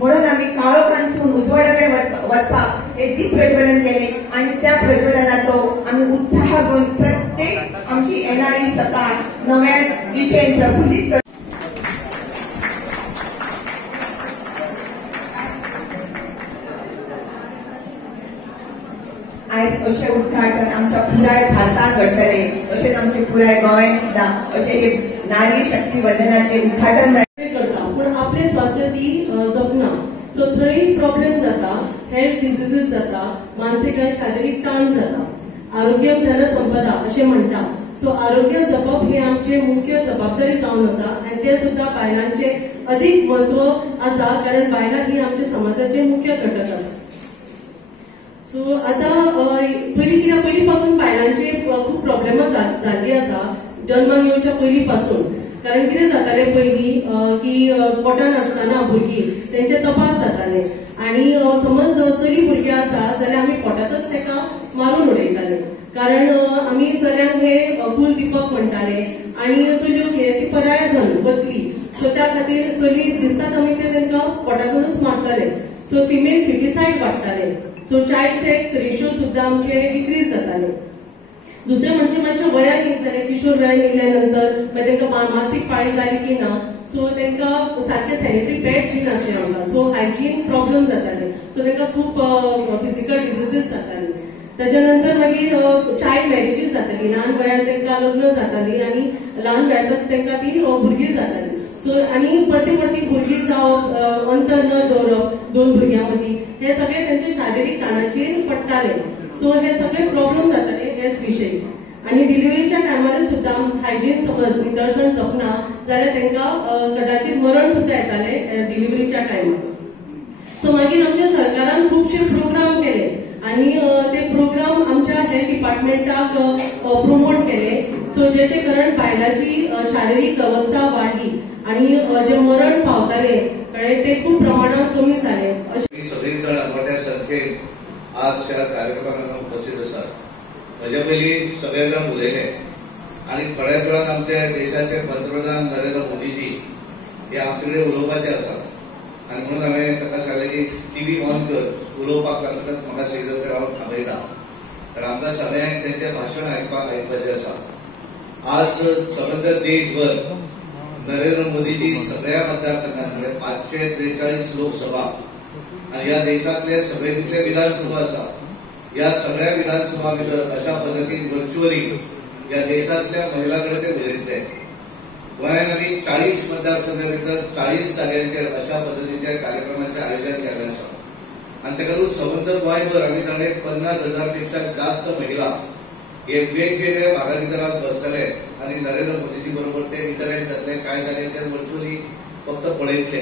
म्हणून आम्ही काळोखांतून उजवाडाकडे वचपाक एक दीप प्रज्वलन केले आणि त्या प्रज्वलनाचो आम्ही उत्साह घेऊन प्रत्येक आमची येणारी सकाळ नव्या दिशेन प्रफुल्लित आज असे उद्घाटन आमच्या पुराय भारतात घडतले, तसेच आमचे पुराय गोव्यात सुद्धा असे हे नारी शक्ती वंदनाचे उद्घाटन करता. पण आपले स्वास्थ्य ती जपना. सो थंय प्रॉब्लेम जाता, हेल्थ डिसीजेस जाता, मानसिक आणि शारीरिक ताण जाता. आरोग्य धन संपदा असे म्हणटा. सो आरोग्य जपप हे आमचे मुख्य जबाबदारी जावन आसा आणि ते सुद्धा बायलांचे अधिक महत्व आसा, कारण बायलां ही आमच्या समाजाचे मुख्य घटक आसा. सो आता पयली पासून बायलांचे खूप प्रॉब्लेम जाल्ली आसा जन्माक येवच्या पयली पासून. कारण कितें जाताले पयली की पोटान आसतना भुरगीं तेंचे तपास जाताले आणि समज चली भुरगें आसा जाल्यार आमी पोटातच तेका मारून उडयताले. कारण आमी चल्यांक हे कुलदीपक म्हणटाले आणि चलयो ती पराय धन बदली. सो त्या खातीर चली दिसतात आमी ते तेंकां पोटातूनच मारताले. सो फिमेल फिटिसायड वाडटाले. सो चायल्ड सेक्स रेशियो सुद्धा आमचे डिक्रीज जाताले. दुसरे म्हणजे मातशे वयान येत जाले, किशोर वयान येयल्यानंतर तांकां मासीक पाळी जाली की ना, सो तांकां सारखे सॅनिटरी पॅड्स बी नासले आमकां. सो हायजीन प्रॉब्लेम जाताले. सो तांकां खूप फिजिकल डिजीजीस जाताली. त्याच्या नंतर मागीर चायल्ड मॅरेजीस जाताली. ल्हान वयार तांकां लग्न जाताली आणि ल्हान वयातच तांकां ती भुरगीं जाताली. सो आनी परती भुरगीं जावप, अंतर न दवरप दोन भुरग्यां मदीं, हे सगळे त्यांचे शारीरिक ताणाचेर पडटाले. सो हे सगळे प्रॉब्लेम जाताले हेल्थ विषयी. आणि डिलिव्हरीच्या टायमार सुद्धा हायजीन समज नितळसाण जपना जाल्यार तांकां कदाचित मरण सुद्धा येताले डिलिव्हरीच्या टायमार. सो मागीर आमच्या सरकारान खुबशे प्रोग्राम केले आणि ते प्रोग्राम आमच्या हेल्थ डिपार्टमेंटाक प्रोमोट केले. सो जेचे कारण बायलांची शारीरिक अवस्था वाडली आणि जे मरण पावताले ते खूप प्रमाणात कमी झाले. सगळीं जण मोठ्या संख्येन आज ह्या कार्यक्रमाक उपस्थित आसात. म्हजे पयलीं सगळे जाण उलयले आणि थोड्याच वेळान आमच्या देशाचे पंतप्रधान नरेंद्र मोदीजी हे आमचे कडेन उलोवपाचे आसा आणि म्हणून हांवें ताका सांगलें की टीव्ही ऑन कर, उलोवपाक लागता म्हाका सिरियल तर हांव थांबयता, कारण आमकां सगळ्यांक तेंचें भाशण आयकपाचें आसा. आज समग्र देशभर नरेंद्र मोदीजी सगळ्या मतदारसंघात म्हणजे 543 लोकसभा आणि ह्या देशातले सगळे जितले विधानसभा आसा या सगळ्या विधानसभा भितर अशा पद्धतीन व्हर्च्युअली या देशातल्या महिलांकडे ते उलयतले. गोंयांत आमी 40 मतदारसंघा भितर 40 जाग्यांचेर अशा पद्धतीच्या कार्यक्रमाचे आयोजन केल्लें आसा आणि ताका लागून समग्र गोंयभर आमी सांगले 50,000 पेक्षा जास्त महिला हे वेगवेगळ्या भागां भितर आज बसतले आणि नरेंद्र मोदीजी बरोबर ते इंटरॅक्ट जातले, कांय जाग्यांचेर व्हर्च्युअली फक्त पळयतले.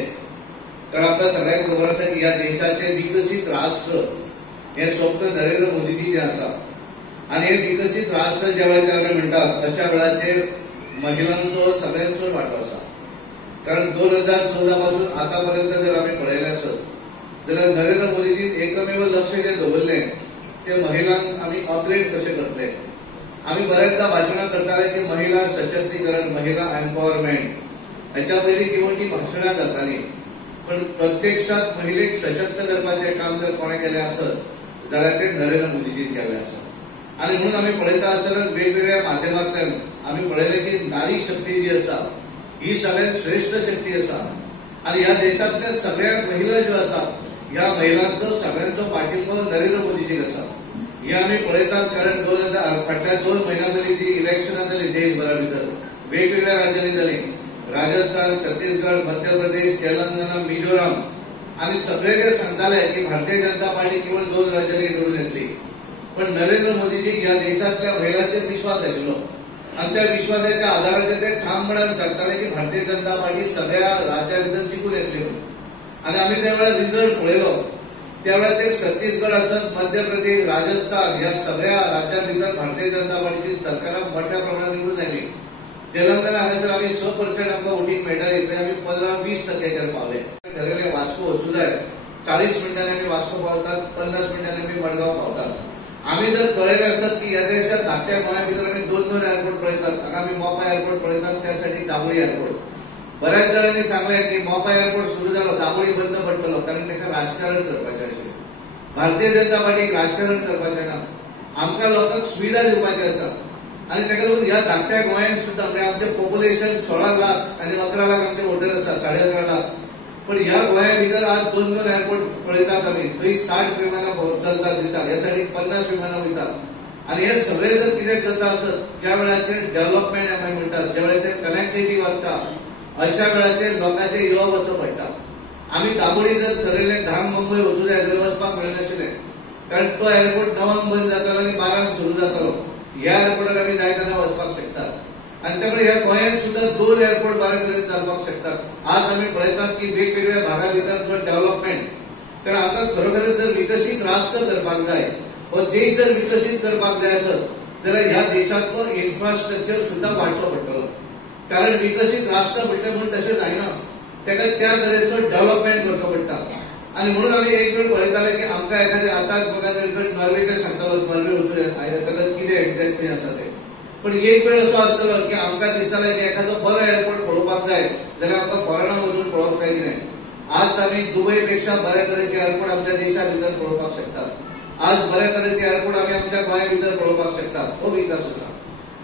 कारण आमकां सगळ्यांक खबर आसा की ह्या देशाचे विकसीत राष्ट्र हे स्वप्न नरेंद्र मोदीजी जे आसा आणि हे विकसीत राष्ट्र ज्या वेळाचेर आमी म्हणटात अशा वेळाचेर महिलांचो सगळ्यांचो वाटो आसा. कारण 2014 पासून आतापर्यंत जर आमी पळयलें आसत जाल्यार नरेंद्र मोदीजी एकमेव लक्ष जे दवरलें ते महिलांक आमी ऑपरेट कशें करतले. आमी बऱ्याचदा भाशणां करताले की महिला सशक्तीकरण, महिला एम्पॉवरमेंट, हेच्या पयलीं किंवा ती भाशणां जाताली, पण प्रत्यक्षात महिलेक सशक्त करपाचें काम जर कोणें केलें आसत जाल्यार ते नरेंद्र मोदीजीन केल्लें आसा. आणि म्हणून आमी पळयता आसतना वेगवेगळ्या माध्यमांतल्यान आमी पळयलें की नारी शक्ती जी आसा ही सगळ्यांत श्रेष्ठ शक्ती आसा आणि ह्या देशांतल्या सगळ्या महिला ज्यो आसात ह्या महिलांचो सगळ्यांचो पाठिंबो नरेंद्र मोदीजीक आसा. हे आमी पळयतात. कारण फाटल्या 2 म्हयन्यां पयलीं जी इलेक्शनां जाली देशभरा भितर वेगवेगळ्या राज्यांनी जाली, राजस्थान, छत्तीसगड, मध्य प्रदेश, तेलंगणा, मिझोराम, आणि सगळे जे सांगताले की भारतीय जनता पार्टी केवळ 2 राज्यांनी निवडून येतली, पण नरेंद्र मोदीजी ह्या देशातल्या महिलांचेर विश्वास आशिल्लो आणि त्या विश्वासाच्या आधाराचेर ते ठामपणान सांगताले की भारतीय जनता पार्टी सगळ्या राज्यां भितर जिखून येतली म्हणून. आणि आम्ही त्या वेळार रिझल्ट पळयलो. त्या वेळार छत्तीसगड आसत, मध्य प्रदेश, राजस्थान ह्या सगळ्या राज्यां भितर भारतीय जनता पार्टीची सरकारां मोठ्या प्रमाणात निवडून आयली. तेलंगणा हांगासर आमी 6% आमकां वोटींग मेळटाली, थंय आमी 15-20% पावले. ठरयलें वास्को वचूं जाय, 40 मिनटांनी आमी वास्को पावतात, 50 मिनटांनी आमी मडगांव पावतात. आमी जर पळयलें आसत की ह्या देशात धाकट्या गोंया भितर आमी 2 एअरपोर्ट पळयतात. हांगा आमी मोपा एअरपोर्ट पळयतात, त्या साठी दाबोळी एअरपोर्ट. बऱ्याच जाणांनी सांगलें की मोपा एअरपोर्ट सुरू जालो, दाबोळी बंद पडटलो, कारण ताका राजकारण करपाचें आशिल्लें. भारतीय जनता पार्टीक राजकारण करपाचें ना, आमकां लोकांक सुविधा दिवपाची आसा. आणि ताका लागून ह्या धाकट्या गोंयांत सुद्दां म्हणजे आमचें पॉप्युलेशन 16 लाख आणि 11 लाख आमचे वोटर आसा, 11.5 लाख. पण ह्या गोंया भितर आज 2 एअरपोर्ट पळयतात आमी. थंय 60 विमानां चलतात दिसाक, ह्या सायडीक 50 विमानां वयतात. आणि हे सगळे जर कितें करता आसत, ज्या वेळाचेर डेव्हलपमेंट आमी म्हणटात, ज्या वेळाचेर कनेक्टिव्हिटी वाडटा, अशा वेळाचेर लोकांचें यो वचो पडटा. आमी दाबोळी जर ठरयलें 10 मुंबय वचूं जाय जाल्यार वचपाक मेळनाशिल्लें, कारण तो एअरपोर्ट 9 बंद जातालो आणि 12 सुरू जातालो. ह्या एअरपोर्टार आमी जाय तेन्ना वचपाक शकतात. आणि त्यामुळे ह्या गोंयांत सुद्दां 2 एअरपोर्ट बऱ्या तरेन चलपाक शकतात. आज आमी पळयतात की वेगवेगळ्या भागा भितर डेव्हलपमेंट, कारण आमकां खरोखर जर विकसीत राष्ट्र करपाक जाय वा देश जर विकसीत करपाक जाय आसत जाल्यार ह्या देशांतलो इन्फ्रास्ट्रक्चर सुद्दां वाडचो पडटलो. कारण विकसीत राष्ट्र म्हटलें म्हणून तशें जायना, ताका त्या तरेचो डेव्हलपमेंट करचो पडटा. आणि म्हणून आमी एक वेळ पळयताले की आमकां एखादें आतांच म्हाका जर नॉर्वेचे सांगतालो नॉर्वे वचून येता, ताका कितें एक्झॅक्टली आसा तें. पण एक वेळ असो आसतलो की आमकां दिसतालें की एखादो बरो एअरपोर्ट पळोवपाक जाय जाल्यार आमकां फॉरेनांत वचून पळोवप काय कितें. आज आमी दुबय पेक्षा बऱ्या तरेचे एअरपोर्ट आमच्या देशा भितर पळोवपाक शकतात. आज बऱ्या तरेचे एअरपोर्ट आमी आमच्या गोंया भितर पळोवपाक शकतात. हो विकास आसा.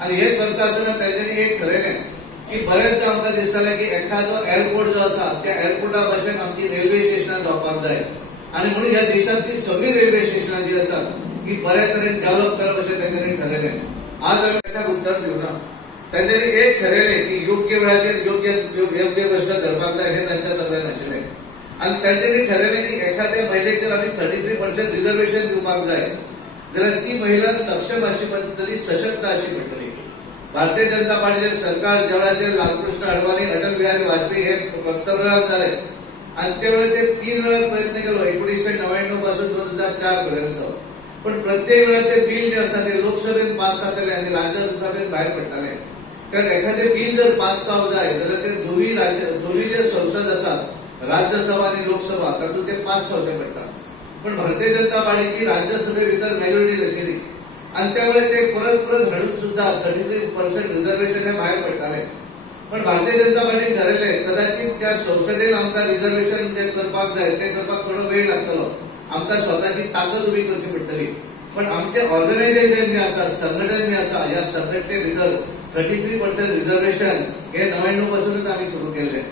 आणि हे करता आसतना तांच्यांनी एक ठरयलें की बरेचदा आमकां दिसतालें की एखादो एअरपोर्ट जो आसा त्या एअरपोर्टा भाशेन आमची रेल्वे स्टेशनां जावपाक जाय. आणि म्हणून ह्या देशांतली सगळीं रेल्वे स्टेशनां जी आसात ती बऱ्या तरेन डेव्हलप करप अशें तांच्यांनी ठरयलें. आज आमी ताका उत्तर दिवना. तांच्यांनी एक ठरयलें की योग्य वेळाचेर योग्य प्रश्न धरपाक जाय, हें तांच्या तकलेंत आशिल्लें. आणि तांच्यांनी ठरयलें की एखाद्या महिलेचेर आमी 33% रिजर्वेशन दिवपाक जाय जाल्यार ती महिला सक्षम अशी पडटली, सशक्त अशी पडटली. भारतीय जनता पार्टीचे सरकार ज्या वेळाचेर लालकृष्ण अडवाणी, अटल बिहारी वाजपेयी हे पंतप्रधान झाले आणि त्यावेळी ते 3 वेळा प्रयत्न केलो 1999 पासून 2004 पर्यंत. पण प्रत्येक वेळा ते बिल जे आसा ते लोकसभेत पास जाताले आणि राज्यसभेत भायर पडटाले. कारण एखादे बिल जर पास जावंक जाय जाल्यार ते दोन्ही जे संसद आसात, राज्यसभा आणि लोकसभा, तातूंत ते पास जावचे पडटा. पण भारतीय जनता पार्टीची राज्यसभे भितर मेजॉरिटी आशिल्ली आणि त्यावेळी ते परत हाडून सुद्धा 33% रिजर्वेशन हे भायर पडटाले. पण भारतीय जनता पार्टीन ठरयलें कदाचित त्या संसदेन आमकां रिजर्वेशन जे करपाक जाय ते करपाक थोडो वेळ लागतलो, आमकां स्वताची ताकद उबी करची पडटली. पण आमचे ऑर्गनायझेशन जे आसा, संघटन जे आसा, ह्या संघटने भितर 33% रिजर्वेशन हे 99 पासूनच आमी सुरू केल्लें.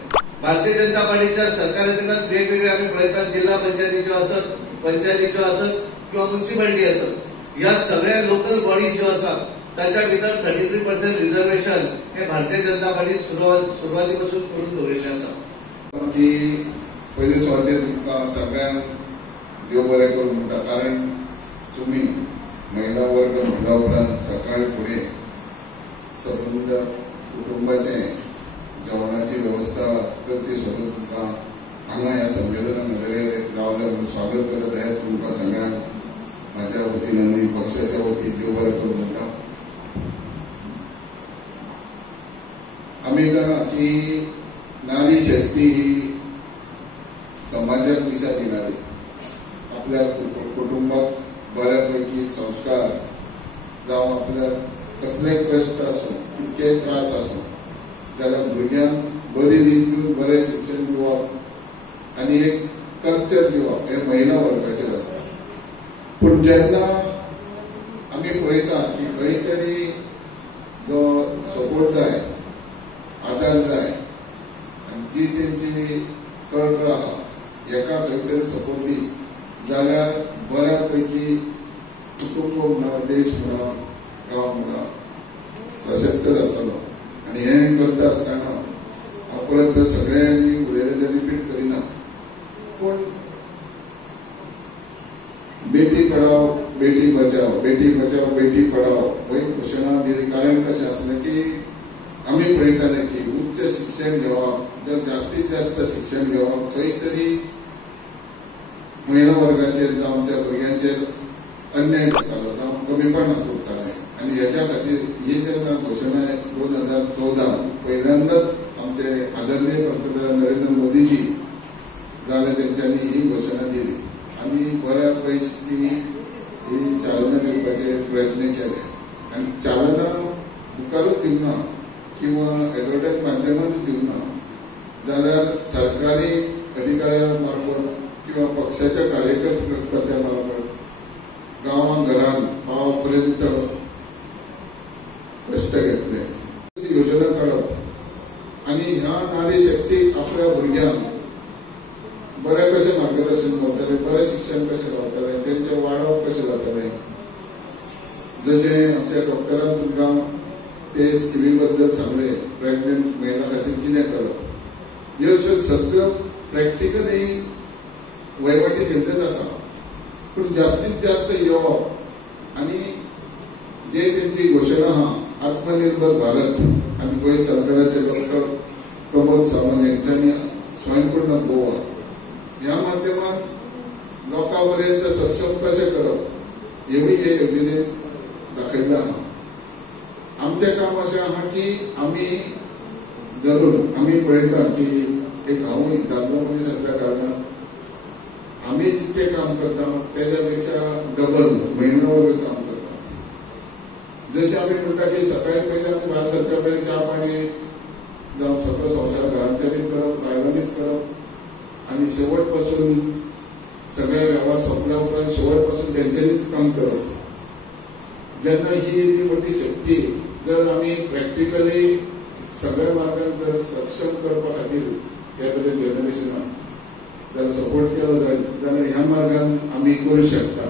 भारतीय जनता पार्टीच्या सरकारांतल्यान वेगवेगळे आमी पळयतात, जिल्हा पंचायतीच्यो आसत, पंचायतीच्यो आसत किंवा म्युनिसिपालिटी आसत, ह्या सगळ्या लोकल बॉडीज ज्यो आसात ताच्या भितर 33% रिजर्वेशन हे भारतीय जनता पार्टीन सुरवाती पासून करून दवरिल्लें आसा. पयले स्वाती तुमकां सगळ्यांक देव बरें करूं म्हणटा, कारण तुमी महिला वर्ग म्हणल्या उपरांत सकाळी फुडें संबंद कुटुंबाचे जेवणाची व्यवस्था करची सोदून तुमकां हांगा ह्या संमेलनान नदरेर रावले म्हणून स्वागत करत आहे. तुमकां सगळ्यांक म्हाज्या वतीन आनी पक्षाच्या वतीन देव बरें करूं म्हणटा. आमी जाणा की नारी शक्ती ही समाजाक दिशा दिनारी. आपल्या कुटुंबाक बऱ्यापैकी संस्कार जावं आपल्याक कसले कश्ट आसूं, कितके त्रास आसूं जाल्यार भुरग्यांक बरी रीत दिवन बरें शिक्षण दिवप आनी एक कल्चर दिवप हे महिला वर्गाचेर आसा. पूण जेन्ना आमी पळयता की खंय तरी जो सपोर्ट जाय, आदार जाय आनी जी तेंची कळकळ आहा हेका खंय तरी सपोर्ट दी जाल्यार बऱ्यापैकी कुटुंब म्हणा, देश म्हणा, गांव म्हणा सशक्त जातलो. आनी हें करता आसतना हांव परत सगळ्यांनी उलयलें तें रिपीट करिना, पूण बेटी पढाओ बेटी बचाओ बेटी पढाओ बेटी पढाओ ही घोशणा दिली. कारण कशें आसलें की शिक्षण घेवप जर जास्तीत जास्त शिक्षण घेवप खंय तरी महिला वर्गाचेर जावं त्या भुरग्यांचेर अन्याय जातालो जावं कमीपण उरतालें आनी हेच्या खातीर ही जेन्ना घोशणा 2014 पहिल्यांदाच आमचे आदरणीय पंतप्रधान नरेंद्र मोदीजी जाले तेंच्यांनी ही घोशणा दिली आनी बऱ्या पैकी ही चालना दिवपाचे प्रयत्न केले आनी चालना मुखारूच दिवना किंवा एडवर्टायज माध्यमांतूच दिवना जाल्यार सरकारी अधिकाऱ्यां मार्फत किंवा पक्षाच्या कार्यकर्त्यां मार्फत गांवां घरांत पाव पर्यंत कश्ट घेतले योजना काडप आनी ह्या नारी शक्तीक आपल्या भुरग्यांक बरे कशें मार्गदर्शन करतले बरें शिक्षण कशें जातलें तेंचें वाडप कशें जातलें जशें आमच्या डॉक्टरान तुमकां ते स्किमी बद्दल सांगलें प्रेग्नंट महिला खातीर कितें करप ह्यो सगळ्यो प्रॅक्टिकली वयवटी घेतलेच आसा पूण जास्तीत जास्त येवप आनी जे तेंची घोशणा आहा आत्मनिर्भर भारत आनी गोंय सरकाराचे डॉक्टर प्रमोद सावंत हेंच्यांनी स्वयंपूर्ण गोवा ह्या माध्यमांत लोकां पर्यंत सक्षम कशें करप हेवूय हे योजनेत दाखयल्लें आहा आमचें काम अशें आहा की आमी जरूर आमी पळयता की एक हांवूय दादलो मनीस आसल्या कारणान आमी जितकें काम करता तेच्या पेक्षा डबल महिना वर्ग काम करता जशें आमी म्हणटा की सकाळी पयलीं आमी भायर सरच्या पयलीं च्या पाणी जावं सगळो संवसार घरांच्यानीच करप भायल्यानीच करप आनी शेवट पासून सगळे वेव्हार सोंपल्या उपरांत शेवट पासून तेंच्यांनीच काम करप जेन्ना ही इतली मोठी शक्ती जर आमी प्रॅक्टिकली सगळ्या मार्गान जर सक्षम करपा खातीर ह्या तरेन जनरेशनाक जर सपोर्ट केलो जायत जाल्यार ह्या मार्गान आमी करूं शकता